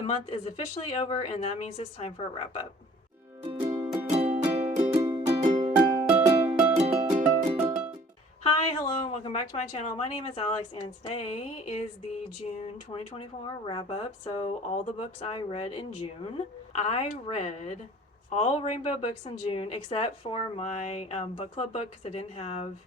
The month is officially over, and that means it's time for a wrap up. Hi, hello, and welcome back to my channel. My name is Alex, and today is the June 2024 wrap up. So all the books I read in June. I read all Rainbow books in June except for my book club book, because I didn't have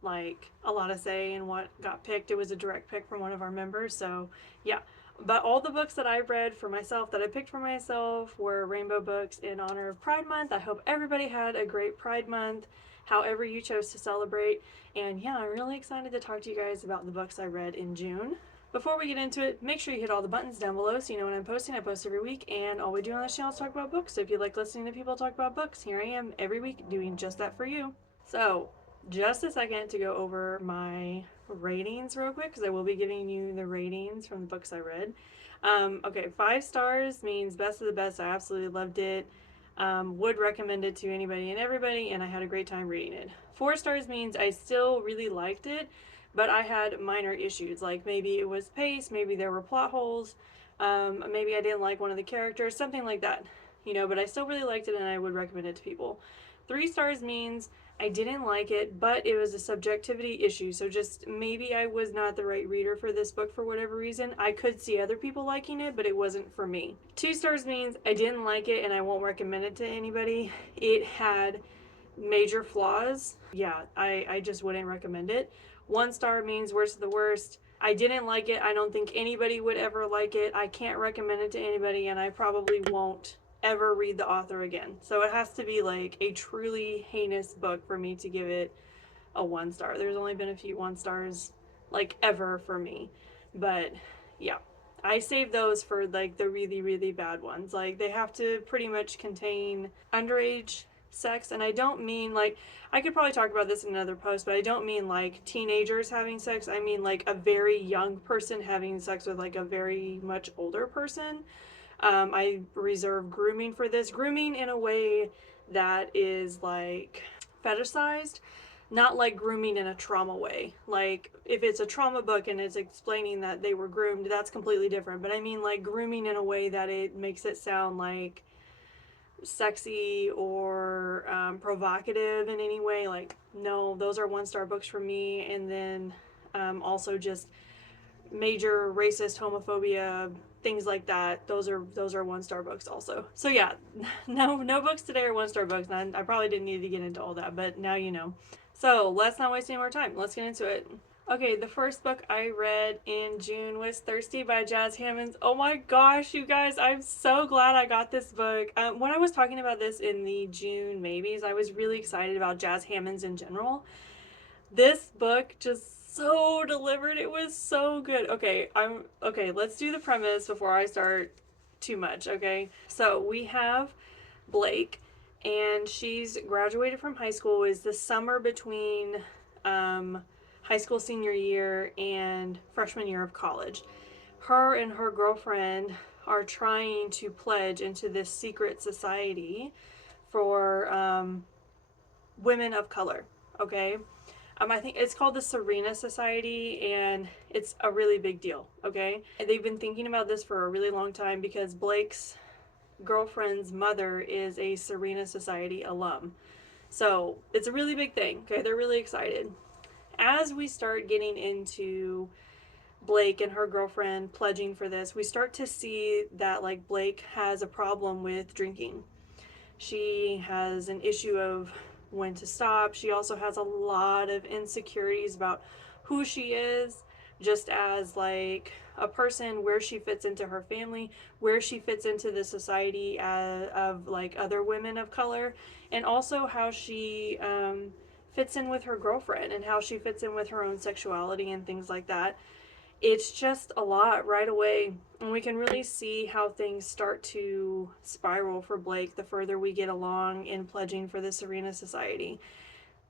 like a lot of say in what got picked. It was a direct pick from one of our members, so yeah. But all the books that I read for myself, that I picked for myself, were Rainbow books in honor of Pride Month. I hope everybody had a great Pride Month, however you chose to celebrate. And yeah, I'm really excited to talk to you guys about the books I read in June. Before we get into it, make sure you hit all the buttons down below so you know when I'm posting. I post every week, and all we do on this channel is talk about books. So if you like listening to people talk about books, here I am every week doing just that for you. So just a second to go over my ratings real quick, because I will be giving you the ratings from the books I read. Okay, 5 stars means best of the best. I absolutely loved it. Would recommend it to anybody and everybody, and I had a great time reading it. 4 stars means I still really liked it, but I had minor issues, like maybe it was pace, maybe there were plot holes, maybe I didn't like one of the characters, something like that, you know, but I still really liked it and I would recommend it to people. 3 stars means I didn't like it, but it was a subjectivity issue. So just maybe I was not the right reader for this book for whatever reason. I could see other people liking it, but it wasn't for me. 2 stars means I didn't like it and I won't recommend it to anybody. It had major flaws. Yeah, I just wouldn't recommend it. 1 star means worst of the worst. I didn't like it. I don't think anybody would ever like it. I can't recommend it to anybody, and I probably won't ever read the author again. So it has to be like a truly heinous book for me to give it a 1 star. There's only been a few 1 stars like ever for me. But yeah, I save those for like the really, really bad ones. Like they have to pretty much contain underage sex, and I don't mean like, I could probably talk about this in another post, but I don't mean like teenagers having sex. I mean like a very young person having sex with like a very much older person. I reserve grooming for this. Grooming in a way that is like fetishized, not like grooming in a trauma way. Like if it's a trauma book and it's explaining that they were groomed, that's completely different. But I mean like grooming in a way that it makes it sound like sexy or provocative in any way. Like no, those are 1 star books for me. And then also just major racist homophobia, things like that, those are 1 star books also. So yeah, no books today are 1 star books, and I probably didn't need to get into all that, but now you know. So let's not waste any more time, let's get into it. Okay, the first book I read in June was Thirsty by Jas Hammonds. Oh my gosh, you guys, I'm so glad I got this book. When I was talking about this in the June maybes, I was really excited about Jas Hammonds in general. This book just so delivered. It was so good. Okay, let's do the premise before I start too much, okay? So we have Blake, and she's graduated from high school. Is the summer between high school senior year and freshman year of college. Her and her girlfriend are trying to pledge into this secret society for women of color, okay? I think it's called the Serena Society, and it's a really big deal, okay? They've been thinking about this for a really long time because Blake's girlfriend's mother is a Serena Society alum. So it's a really big thing, okay? They're really excited. As we start getting into Blake and her girlfriend pledging for this, we start to see that like Blake has a problem with drinking. She has an issue of when to stop. She also has a lot of insecurities about who she is, just as like a person, where she fits into her family, where she fits into the society of like other women of color, and also how she fits in with her girlfriend and how she fits in with her own sexuality and things like that. It's just a lot right away, and we can really see how things start to spiral for Blake the further we get along in pledging for the Serena Society.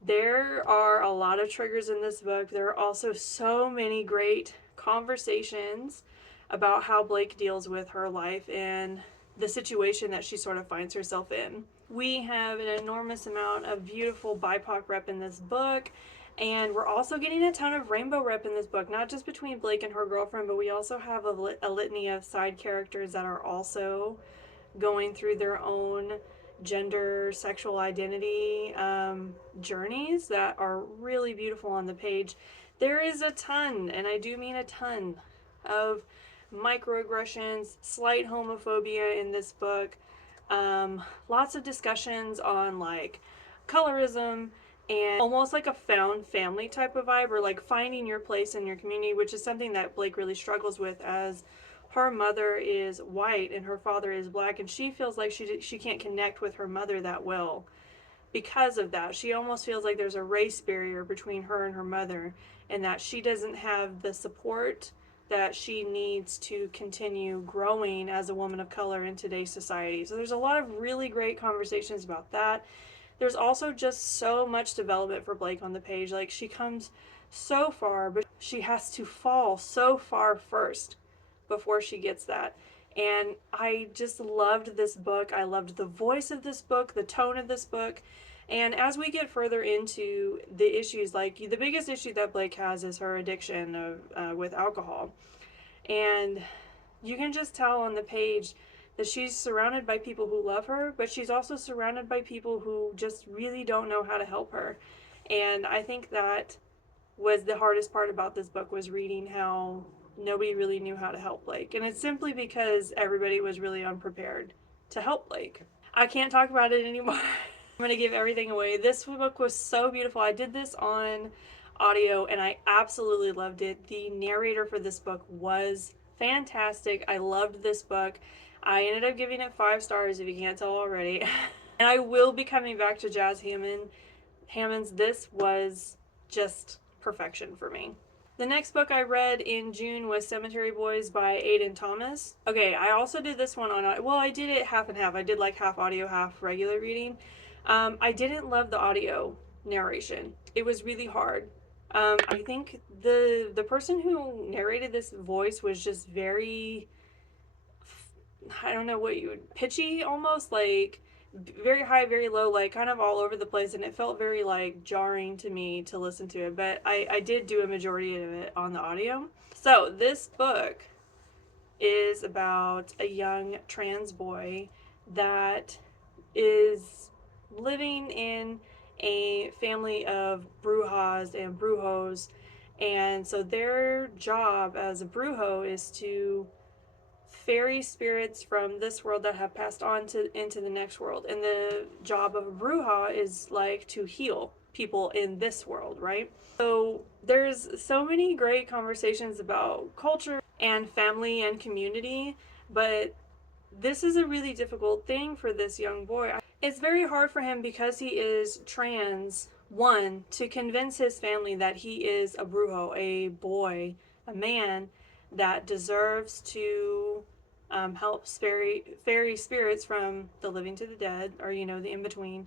There are a lot of triggers in this book. There are also so many great conversations about how Blake deals with her life and the situation that she sort of finds herself in. We have an enormous amount of beautiful BIPOC rep in this book. And we're also getting a ton of rainbow rep in this book, not just between Blake and her girlfriend, but we also have a litany of side characters that are also going through their own gender, sexual identity journeys that are really beautiful on the page. There is a ton, and I do mean a ton, of microaggressions, slight homophobia in this book. Lots of discussions on like colorism and almost like a found family type of vibe, or like finding your place in your community, which is something that Blake really struggles with, as her mother is white and her father is black, and she feels like she can't connect with her mother that well because of that. She almost feels like there's a race barrier between her and her mother, and that she doesn't have the support that she needs to continue growing as a woman of color in today's society. So there's a lot of really great conversations about that. There's also just so much development for Blake on the page. Like, she comes so far, but she has to fall so far first before she gets that. And I just loved this book. I loved the voice of this book, the tone of this book. And as we get further into the issues, like the biggest issue that Blake has is her addiction with alcohol. And you can just tell on the page that she's surrounded by people who love her, but she's also surrounded by people who just really don't know how to help her. And I think that was the hardest part about this book, was reading how nobody really knew how to help Blake. And it's simply because everybody was really unprepared to help Blake. I can't talk about it anymore. I'm going to give everything away. This book was so beautiful. I did this on audio and I absolutely loved it. The narrator for this book was fantastic. I loved this book. I ended up giving it 5 stars, if you can't tell already. And I will be coming back to Jas Hammonds. This was just perfection for me. The next book I read in June was Cemetery Boys by Aiden Thomas. Okay, I also did this one on, well, I did it half and half. I did like half audio, half regular reading. I didn't love the audio narration. It was really hard. I think the person who narrated this voice was just very, I don't know what you would, pitchy almost, like very high, very low, like kind of all over the place, and it felt very like jarring to me to listen to it, but I did do a majority of it on the audio. So this book is about a young trans boy that is living in a family of brujas and brujos, and so their job as a brujo is to ferry spirits from this world that have passed on into the next world. And the job of a bruja is like to heal people in this world, right? So there's so many great conversations about culture and family and community, but this is a really difficult thing for this young boy. It's very hard for him because he is trans, one, to convince his family that he is a brujo, a boy, a man that deserves to help ferry spirits from the living to the dead, or the in-between,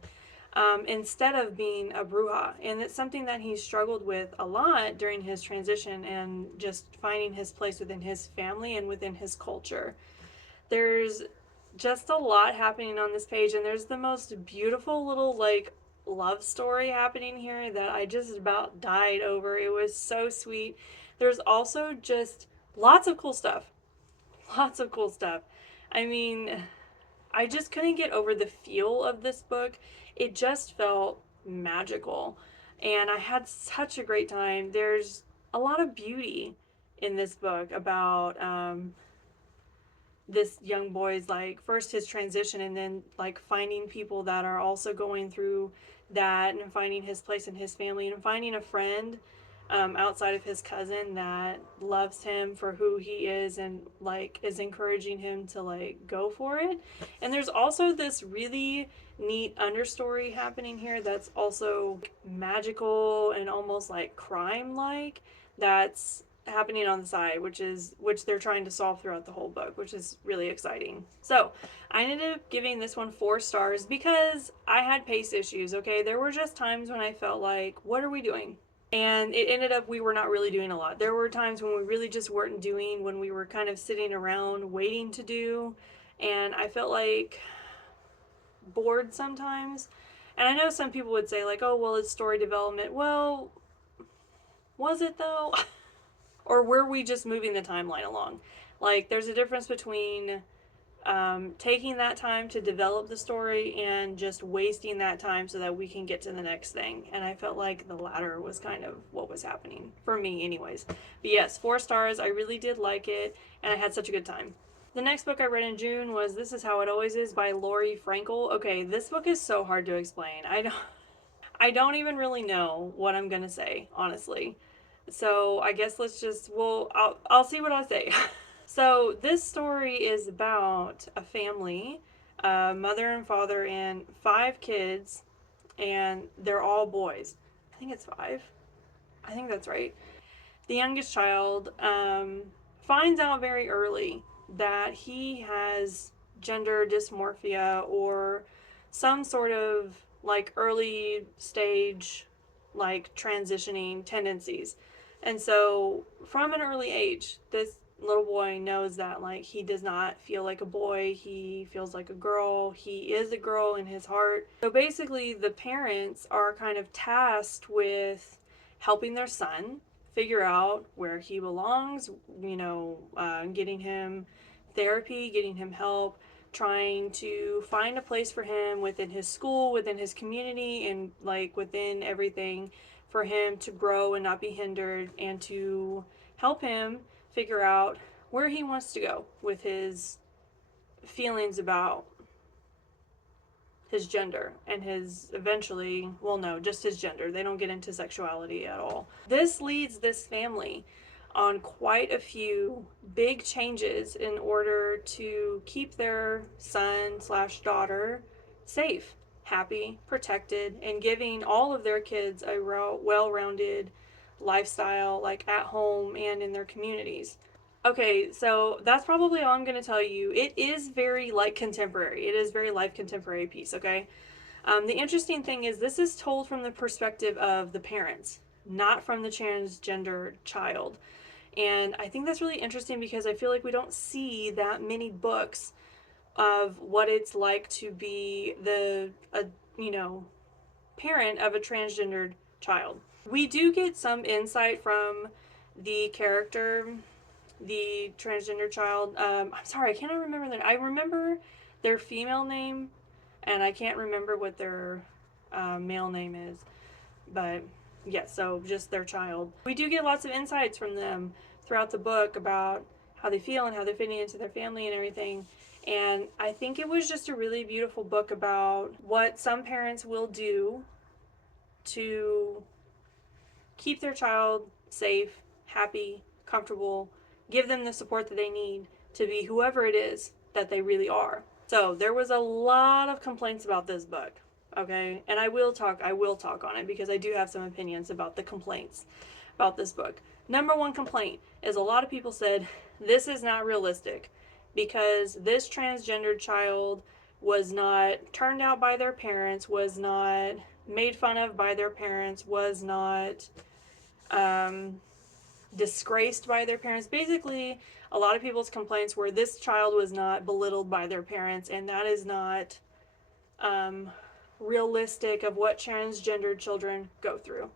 instead of being a bruja. And it's something that he struggled with a lot during his transition and just finding his place within his family and within his culture. There's just a lot happening on this page, and there's the most beautiful little like love story happening here that I just about died over. It was so sweet. There's also just lots of cool stuff. Lots of cool stuff. I mean, I just couldn't get over the feel of this book. It just felt magical, and I had such a great time. There's a lot of beauty in this book about this young boy's, like, first his transition, and then like finding people that are also going through that, and finding his place in his family, and finding a friend outside of his cousin that loves him for who he is, and like is encouraging him to like go for it. And there's also this really neat understory happening here that's also magical and almost like crime like, that's happening on the side, which they're trying to solve throughout the whole book, which is really exciting. So I ended up giving this one 4 stars because I had pace issues. Okay, there were just times when I felt like, what are we doing? And it ended up we were not really doing a lot. There were times when we really just weren't doing, when we were kind of sitting around waiting to do, and I felt like bored sometimes. And I know some people would say like, oh well, it's story development. Well, Was it though? Or were we just moving the timeline along? Like, there's a difference between taking that time to develop the story and just wasting that time so that we can get to the next thing. And I felt like the latter was kind of what was happening for me, anyways. But yes, 4 stars. I really did like it, and I had such a good time. The next book I read in June was This Is How It Always Is by Laurie Frankel. Okay, this book is so hard to explain. I don't even really know what I'm gonna say, honestly. So I guess let's just, well, I'll see what I say. So this story is about a family, mother and father and 5 kids, and they're all boys. I think it's 5. I think that's right. The youngest child finds out very early that he has gender dysmorphia or some sort of like early stage like transitioning tendencies. And so from an early age, this little boy knows that like he does not feel like a boy, he feels like a girl, he is a girl in his heart. So basically the parents are kind of tasked with helping their son figure out where he belongs, getting him therapy, getting him help, trying to find a place for him within his school, within his community, and like within everything for him to grow and not be hindered, and to help him figure out where he wants to go with his feelings about his gender and his eventually, well, no, just his gender. They don't get into sexuality at all. This leads this family on quite a few big changes in order to keep their son slash daughter safe, happy, protected, and giving all of their kids a well-rounded lifestyle, like at home and in their communities. Okay, so that's probably all I'm going to tell you. It is very like contemporary. It is very life contemporary piece, okay? The interesting thing is this is told from the perspective of the parents, not from the transgender child. And I think that's really interesting because I feel like we don't see that many books of what it's like to be the parent of a transgendered child. We do get some insight from the character, the transgender child. I'm sorry, I cannot remember I remember their female name, and I can't remember what their male name is. But yeah, so just their child. We do get lots of insights from them throughout the book about how they feel and how they're fitting into their family and everything. And I think it was just a really beautiful book about what some parents will do to keep their child safe, happy, comfortable, give them the support that they need to be whoever it is that they really are. So there was a lot of complaints about this book, okay? And I will talk on it because I do have some opinions about the complaints about this book. Number one complaint is a lot of people said this is not realistic because this transgendered child was not turned out by their parents, was not made fun of by their parents, was not disgraced by their parents. Basically, a lot of people's complaints were this child was not belittled by their parents, and that is not realistic of what transgendered children go through.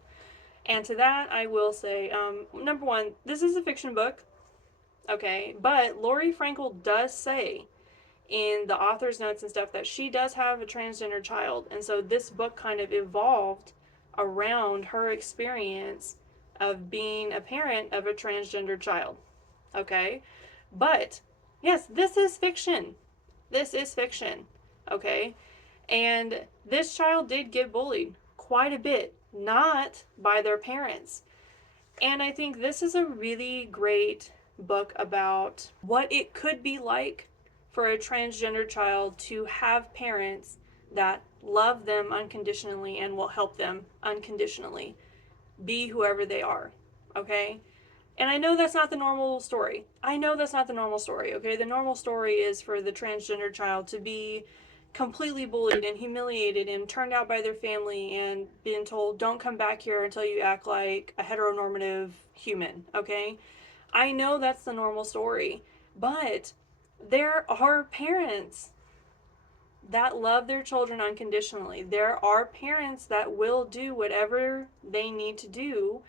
And to that, I will say, number one, this is a fiction book, okay? But Laurie Frankel does say in the author's notes and stuff that she does have a transgender child. And so this book kind of evolved around her experience of being a parent of a transgender child, okay? But, yes, this is fiction. This is fiction, okay? And this child did get bullied quite a bit, not by their parents. And I think this is a really great book about what it could be like for a transgender child to have parents that love them unconditionally and will help them unconditionally be whoever they are, okay? And I know that's not the normal story. I know that's not the normal story, okay? The normal story is for the transgender child to be completely bullied and humiliated and turned out by their family and being told, don't come back here until you act like a heteronormative human, okay? I know that's the normal story, but there are parents that love their children unconditionally. There are parents that will do whatever they need to do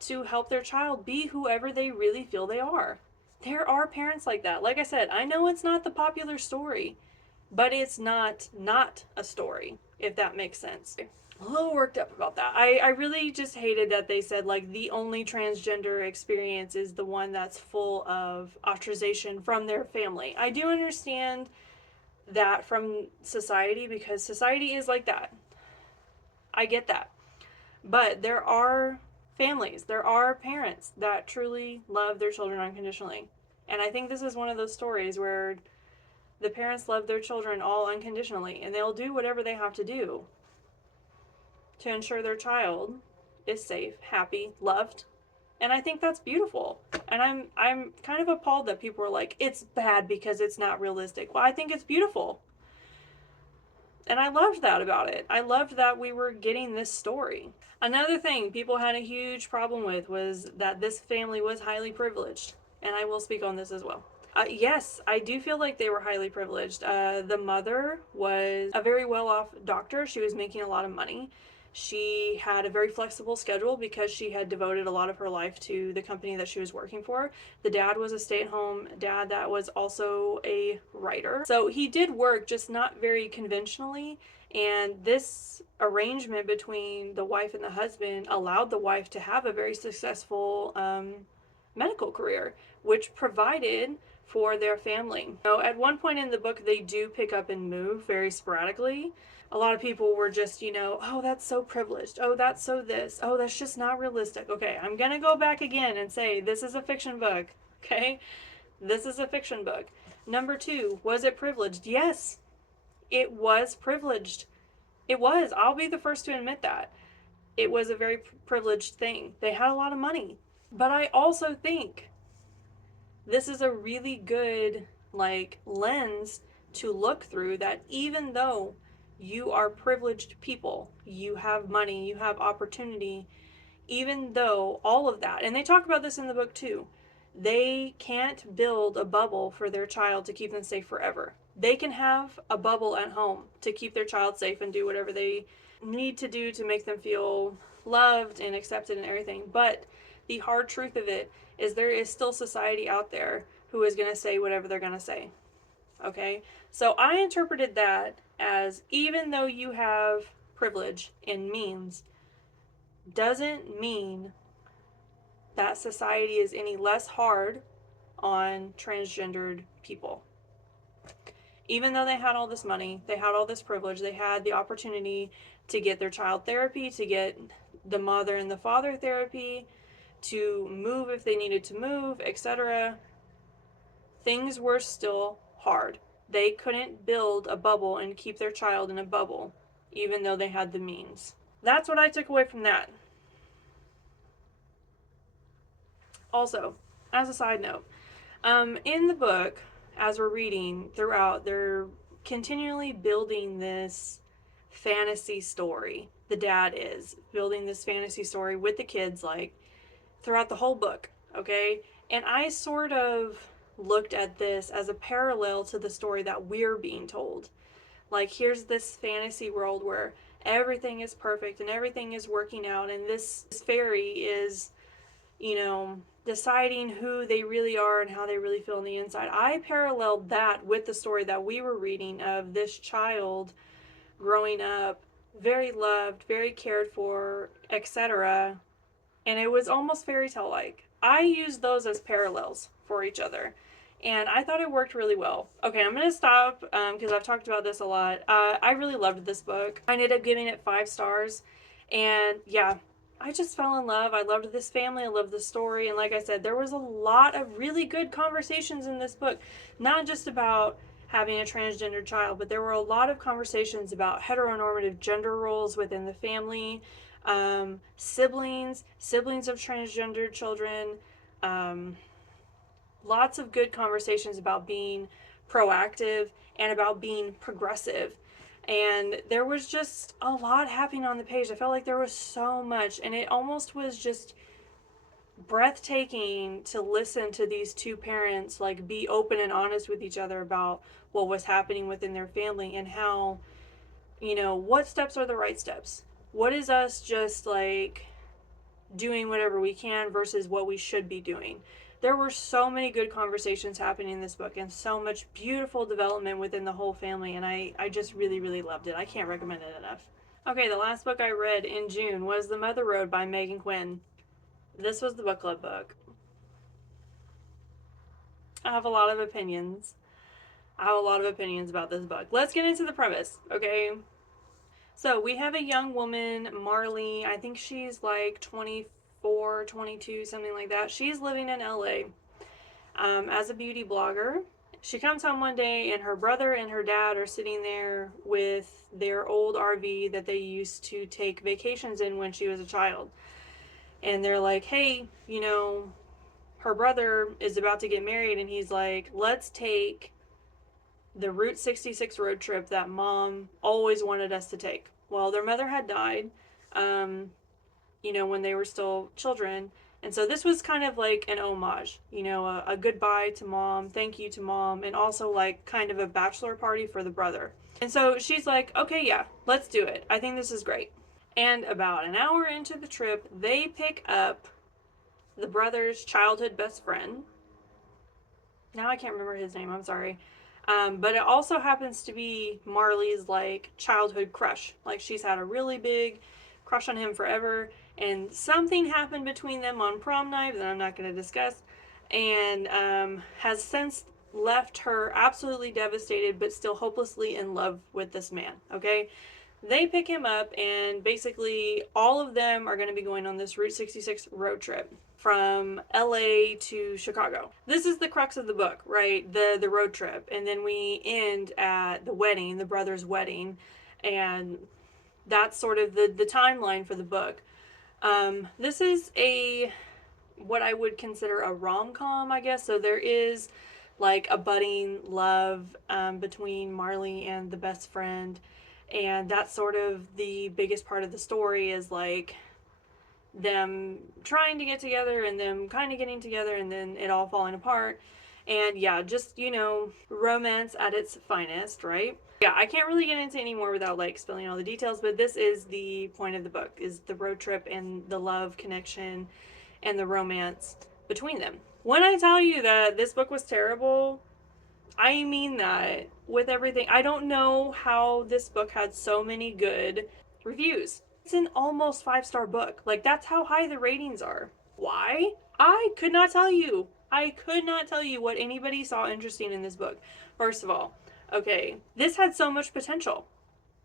to help their child be whoever they really feel they are. There are parents like that. Like I said, I know it's not the popular story, but it's not a story, if that makes sense. A little worked up about that. I really just hated that they said, like, the only transgender experience is the one that's full of ostracization from their family. I do understand that from society, because society is like that. I get that. But there are families, there are parents that truly love their children unconditionally. And I think this is one of those stories where the parents love their children all unconditionally, and they'll do whatever they have to do to ensure their child is safe, happy, loved. And I think that's beautiful. And I'm kind of appalled that people are like, it's bad because it's not realistic. Well, I think it's beautiful. And I loved that about it. I loved that we were getting this story. Another thing people had a huge problem with was that this family was highly privileged. And I will speak on this as well. Yes, I do feel like they were highly privileged. The mother was a very well-off doctor. She was making a lot of money. She had a very flexible schedule because she had devoted a lot of her life to the company that she was working for. The dad was a stay-at-home dad that was also a writer. So he did work, just not very conventionally. And this arrangement between the wife and the husband allowed the wife to have a very successful medical career, which provided for their family. So at one point in the book, they do pick up and move very sporadically. A lot of people were just, oh, that's so privileged. Oh, that's so this. Oh, that's just not realistic. Okay, I'm going to go back again and say this is a fiction book. Okay, this is a fiction book. Number 2, was it privileged? Yes, it was privileged. It was. I'll be the first to admit that. It was a very privileged thing. They had a lot of money. But I also think this is a really good lens to look through, that even though you are privileged people, you have money, you have opportunity, even though all of that, and they talk about this in the book too, they can't build a bubble for their child to keep them safe forever. They can have a bubble at home to keep their child safe and do whatever they need to do to make them feel loved and accepted and everything. But the hard truth of it is there is still society out there who is going to say whatever they're going to say. Okay? So I interpreted that as, even though you have privilege and means, doesn't mean that society is any less hard on transgendered people. Even though they had all this money, they had all this privilege, they had the opportunity to get their child therapy, to get the mother and the father therapy, to move if they needed to move, etc. Things were still hard. They couldn't build a bubble and keep their child in a bubble, even though they had the means. That's what I took away from that. Also, as a side note, in the book, as we're reading throughout, they're continually building this fantasy story. The dad is building this fantasy story with the kids, throughout the whole book, okay? And I sort of looked at this as a parallel to the story that we're being told. Here's this fantasy world where everything is perfect and everything is working out, and this fairy is, deciding who they really are and how they really feel on the inside. I paralleled that with the story that we were reading of this child growing up very loved, very cared for, etc. And it was almost fairy tale like. I used those as parallels for each other, and I thought it worked really well. Okay, I'm going to stop because I've talked about this a lot. I really loved this book. I ended up giving it 5 stars, and yeah, I just fell in love. I loved this family. I loved the story. And like I said, there was a lot of really good conversations in this book, not just about having a transgender child, but there were a lot of conversations about heteronormative gender roles within the family, siblings of transgendered children, lots of good conversations about being proactive and about being progressive. And there was just a lot happening on the page. I felt like there was so much, and it almost was just breathtaking to listen to these two parents be open and honest with each other about what was happening within their family, and how, what steps are the right steps. What is us just doing whatever we can versus what we should be doing. There were so many good conversations happening in this book and so much beautiful development within the whole family, and I just really, really loved it. I can't recommend it enough. Okay, the last book I read in June was The Mother Road by Meghan Quinn. This was the book club book. I have a lot of opinions. About this book. Let's get into the premise, okay? So we have a young woman, Marley. I think she's like 24, 22, something like that. She's living in LA as a beauty blogger. She comes home one day and her brother and her dad are sitting there with their old RV that they used to take vacations in when she was a child. And they're like, hey, you know, her brother is about to get married, and he's like, let's take the Route 66 road trip that Mom always wanted us to take. Well, their mother had died, when they were still children. And so this was kind of like an homage, a goodbye to Mom, thank you to Mom, and also like kind of a bachelor party for the brother. And so she's like, okay, yeah, let's do it. I think this is great. And about an hour into the trip, they pick up the brother's childhood best friend. Now I can't remember his name, I'm sorry. But it also happens to be Marley's like childhood crush. Like she's had a really big crush on him forever, and something happened between them on prom night that I'm not going to discuss, and has since left her absolutely devastated but still hopelessly in love with this man. Okay, they pick him up, and basically all of them are going to be going on this Route 66 road trip from LA to Chicago. This is the crux of the book, right? The road trip. And then we end at the wedding, the brother's wedding. And that's sort of the timeline for the book. This is what I would consider a rom-com, I guess. So there is like a budding love between Marley and the best friend. And that's sort of the biggest part of the story, is like them trying to get together and them kind of getting together and then it all falling apart. And yeah, just, romance at its finest, right? Yeah, I can't really get into any more without like spilling all the details, but this is the point of the book, is the road trip and the love connection and the romance between them. When I tell you that this book was terrible, I mean that with everything. I don't know how this book had so many good reviews. It's an almost 5-star book. Like, that's how high the ratings are. Why? I could not tell you. I could not tell you what anybody saw interesting in this book. First of all, okay, this had so much potential.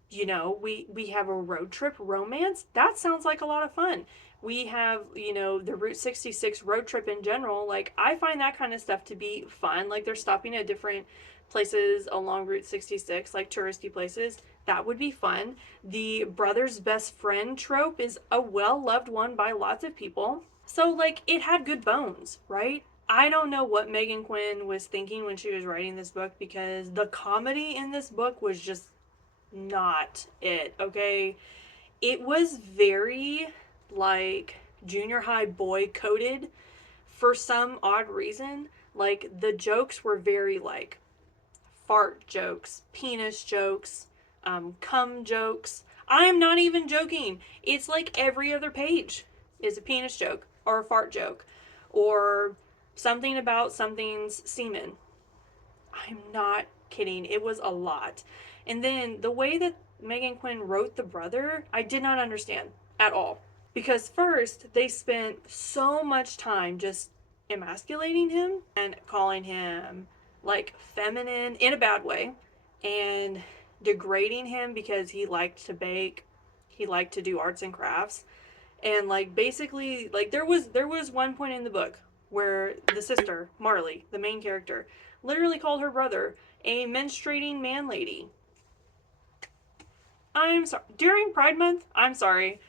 We have a road trip romance. That sounds like a lot of fun. We have, the Route 66 road trip in general. Like, I find that kind of stuff to be fun. Like, they're stopping at different places along Route 66, like touristy places. That would be fun. The brother's best friend trope is a well-loved one by lots of people. So, like, it had good bones, right? I don't know what Meghan Quinn was thinking when she was writing this book, because the comedy in this book was just not it, okay? It was very, like, junior high boy coded for some odd reason. Like, the jokes were very, like, fart jokes, penis jokes, cum jokes. I am not even joking. It's like every other page is a penis joke or a fart joke or something about something's semen. I'm not kidding. It was a lot. And then the way that Meghan Quinn wrote the brother, I did not understand at all. Because first, they spent so much time just emasculating him and calling him like feminine in a bad way, and degrading him because he liked to bake, he liked to do arts and crafts. And like basically, like there was one point in the book where the sister, Marley, the main character, literally called her brother a menstruating man lady. I'm sorry. During Pride Month, I'm sorry.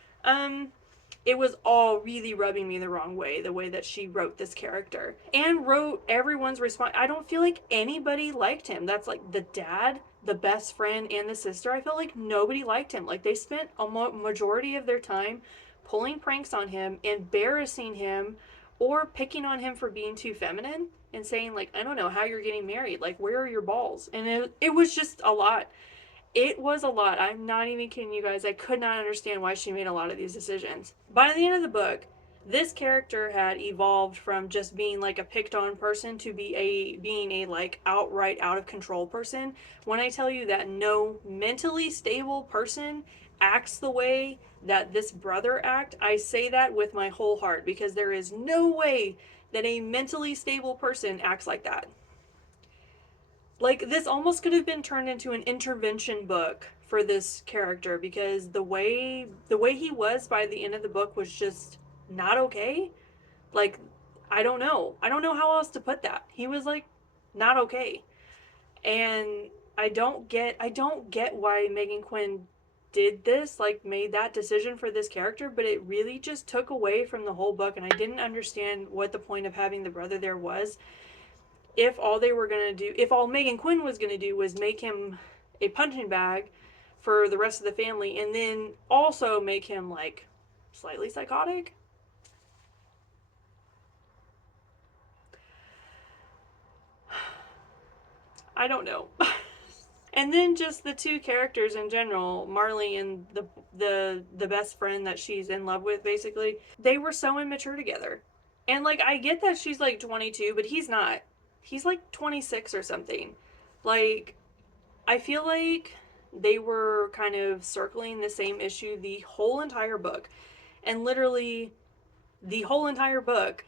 It was all really rubbing me the wrong way, the way that she wrote this character. And wrote everyone's response. I don't feel like anybody liked him. That's like the dad, the best friend, and the sister. I felt like nobody liked him. Like they spent a majority of their time pulling pranks on him, embarrassing him, or picking on him for being too feminine and saying like, I don't know how you're getting married. Like, where are your balls? And it was just a lot. It was a lot. I'm not even kidding you guys. I could not understand why she made a lot of these decisions. By the end of the book, this character had evolved from just being like a picked on person to being a like outright out of control person. When I tell you that no mentally stable person acts the way that this brother act, I say that with my whole heart, because there is no way that a mentally stable person acts like that. Like, this almost could have been turned into an intervention book for this character, because the way he was by the end of the book was just not okay. Like, I don't know how else to put that. He was like not okay. And I don't get why Megan Quinn did this, like made that decision for this character, but it really just took away from the whole book, and I didn't understand what the point of having the brother there was. If all they were going to do, if all Megan Quinn was going to do was make him a punching bag for the rest of the family, and then also make him like slightly psychotic. I don't know. And then just the two characters in general, Marley and the best friend that she's in love with, basically, they were so immature together. And like, I get that she's like 22, but he's not. He's like 26 or something. Like, I feel like they were kind of circling the same issue the whole entire book. And literally, the whole entire book,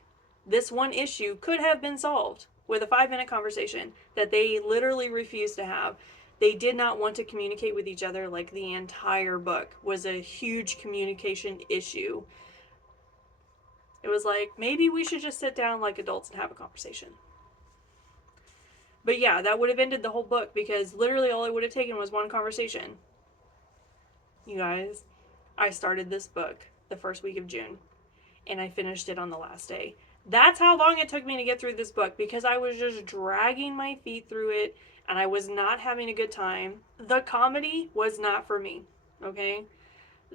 this one issue could have been solved with a 5-minute conversation that they literally refused to have. They did not want to communicate with each other. Like, the entire book was a huge communication issue. It was like, maybe we should just sit down like adults and have a conversation. But yeah, that would have ended the whole book, because literally all it would have taken was one conversation. You guys, I started this book the first week of June, and I finished it on the last day. That's how long it took me to get through this book, because I was just dragging my feet through it, and I was not having a good time. The comedy was not for me, okay?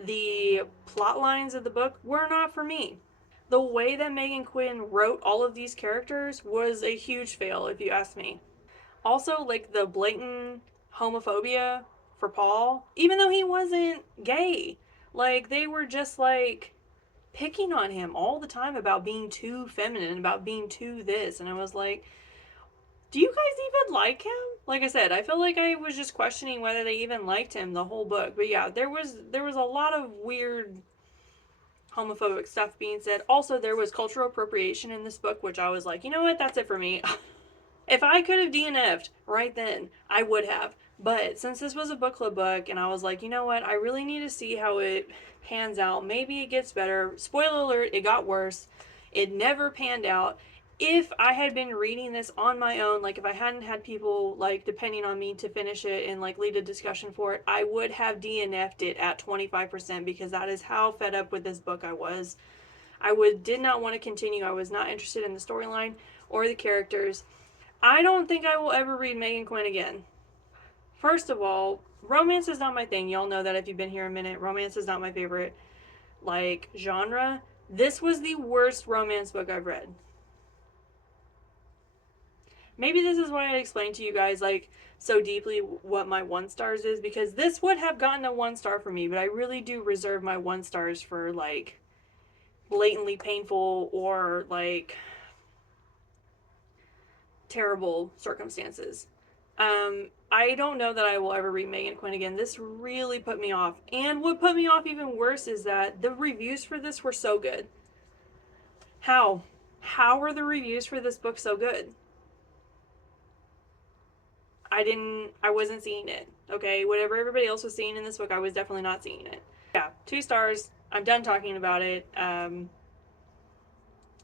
The plot lines of the book were not for me. The way that Megan Quinn wrote all of these characters was a huge fail, if you ask me. Also, like, the blatant homophobia for Paul, even though he wasn't gay. Like, they were just like picking on him all the time about being too feminine, about being too this. And I was like, do you guys even like him? Like I said, I feel like I was just questioning whether they even liked him the whole book. But yeah, there was a lot of weird homophobic stuff being said. Also, there was cultural appropriation in this book, which I was like, you know what, that's it for me. If I could have DNF'd right then, I would have. But since this was a book club book, and I was like, you know what, I really need to see how it pans out. Maybe it gets better. Spoiler alert, it got worse. It never panned out. If I had been reading this on my own, like if I hadn't had people like depending on me to finish it and like lead a discussion for it, I would have DNF'd it at 25%, because that is how fed up with this book I was. Did not want to continue. I was not interested in the storyline or the characters. I don't think I will ever read Megan Quinn again. First of all, romance is not my thing. Y'all know that if you've been here a minute. Romance is not my favorite, like, genre. This was the worst romance book I've read. Maybe this is why I explained to you guys, like, so deeply what my 1 stars is, because this would have gotten a 1 star for me, but I really do reserve my 1 stars for, like, blatantly painful or, like, terrible circumstances. I don't know that I will ever read Megan Quinn again. This really put me off. And what put me off even worse is that the reviews for this were so good. How? How were the reviews for this book so good? I wasn't seeing it. Okay, whatever everybody else was seeing in this book, I was definitely not seeing it. Yeah, 2 stars. I'm done talking about it.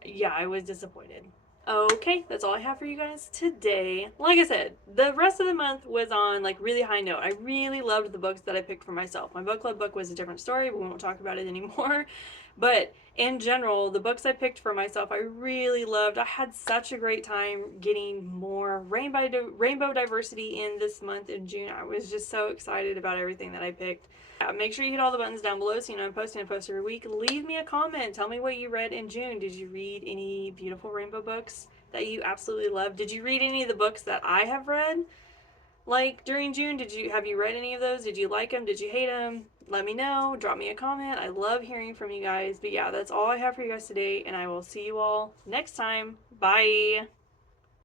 Yeah, I was disappointed. Okay, that's all I have for you guys today. Like I said, the rest of the month was on like really high note. I really loved the books that I picked for myself. My book club book was a different story, but we won't talk about it anymore. But in general, the books I picked for myself, I really loved. I had such a great time getting more rainbow diversity in this month in June. I was just so excited about everything that I picked. Yeah, make sure you hit all the buttons down below so you know I'm posting a post every week. Leave me a comment. Tell me what you read in June. Did you read any beautiful rainbow books that you absolutely loved? Did you read any of the books that I have read? like during June? Have you read any of those? Did you like them? Did you hate them? Let me know. Drop me a comment. I love hearing from you guys. But yeah, that's all I have for you guys today, and I will see you all next time. Bye.